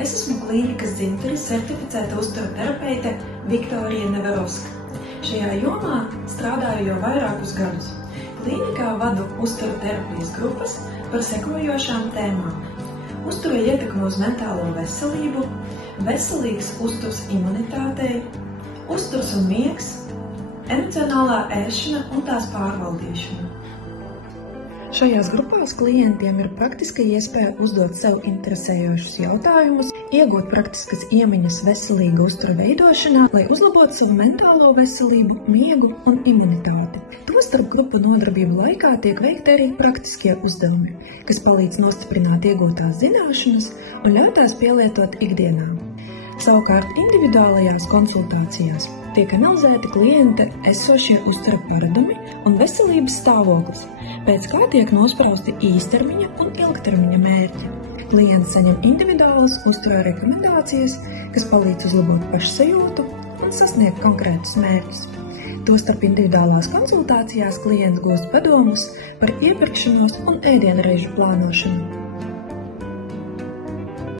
Es esmu klīnikas Zinteris certificēta uzturterapeite Viktorija Neverovska. Šajā jomā strādāju jau vairākus gadus. Klīnikā vadu uzturterapijas grupas par sekojošām tēmām. Uztura ietekme uz mentālo veselību, veselīgs uzturs imunitātei, uzturs un miegs, emocionālā ēšana un tās pārvaldīšana. Šajās grupās klientiem ir praktiska iespēja uzdot sev interesējošus jautājumus, iegūt praktiskas iemaņas veselīga uztura veidošanā, lai uzlabotu savu mentālo veselību, miegu un imunitāti. Tostarp grupu nodarbību laikā tiek veikti arī praktiskie uzdevumi, kas palīdz nostiprināt iegūtās zināšanas un ļauj tās pielietot ikdienā. Savukārt individuālajās konsultācijās tiek analizēti klienta esošie uztura paradumi un veselības stāvoklis, pēc kā tiek nosprausti īstermiņa un ilgtermiņa mērķi. Klients saņem individuālas uzturā rekomendācijas, kas palīdz uzlabot pašsajūtu un sasniegt konkrētus mērķus. Tostarp individuālās konsultācijās klients gūst padomus par iepirkšanos un ēdienreižu plānošanu.